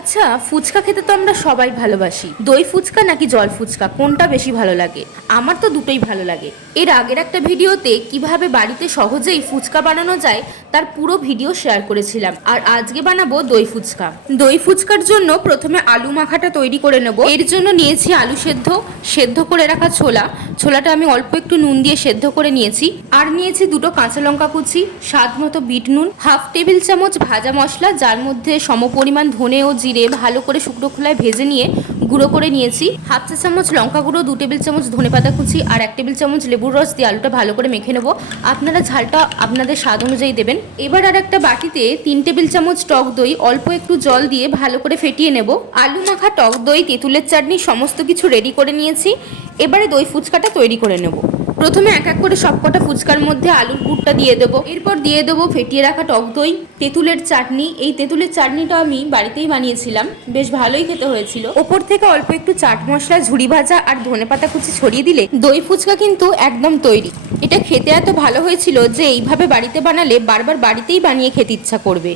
আচ্ছা, ফুচকা খেতে তো আমরা সবাই ভালোবাসি। দই ফুচকা নাকি জল ফুচকা কোনটা বেশি ভালো লাগে? আমার তো দুটোই ভালো লাগে। এর আগের একটা ভিডিওতে কিভাবে বাড়িতে সহজেই ফুচকা বানানো যায় তার পুরো ভিডিও শেয়ার করেছিলাম। আর আজকে বানাবো দই ফুচকা। দই ফুচকার জন্য প্রথমে আলু মাখাটা তৈরি করে নেব। এর জন্য নিয়েছি আলু সেদ্ধ করে রাখা ছোলাটা আমি অল্প একটু নুন দিয়ে সেদ্ধ করে নিয়েছি। আর নিয়েছি দুটো কাঁচা লঙ্কা কুচি, স্বাদ মতো বিট নুন, হাফ টেবিল চামচ ভাজা মশলা, যার মধ্যে সমপরিমাণ ধনে ও জিরে ভালো করে শুকনো খোলায় ভেজে নিয়ে গুঁড়ো করে নিয়েছি, হাফ চা চামচ লঙ্কা গুঁড়ো, 2 টেবিল চামচ ধনেপাতা কুচি আর 1 টেবিল চামচ লেবুর রস দিয়ে আলুটা ভালো করে মেখে নেব। আপনারা ঝালটা আপনাদের স্বাদ অনুযায়ী দেবেন। এবার আর একটা বাটিতে 3 টেবিল চামচ টক দই অল্প একটু জল দিয়ে ভালো করে ফেটিয়ে নেব। আলু মাখা, টক দই, তেঁতুলের চাটনি সমস্ত কিছু রেডি করে নিয়েছি। এবারে দই ফুচকাটা তৈরি করে নেব। প্রথমে এক এক করে সবকটা ফুচকার মধ্যে আলুর পুরটা দিয়ে দেবো। এরপর দিয়ে দেবো ফেটিয়ে রাখা টক দই, তেঁতুলের চাটনি। এই তেঁতুলের চাটনিটা আমি বাড়িতেই বানিয়েছিলাম, বেশ ভালোই খেতে হয়েছিল। ওপর থেকে অল্প একটু চাট মশলা, ঝুড়ি ভাজা আর ধনেপাতা কুচি ছড়িয়ে দিলে দই ফুচকা কিন্তু একদম তৈরি। এটা খেতে এত ভালো হয়েছিল যে এইভাবে বাড়িতে বানালে বারবার বাড়িতেই বানিয়ে খেতে ইচ্ছা করবে।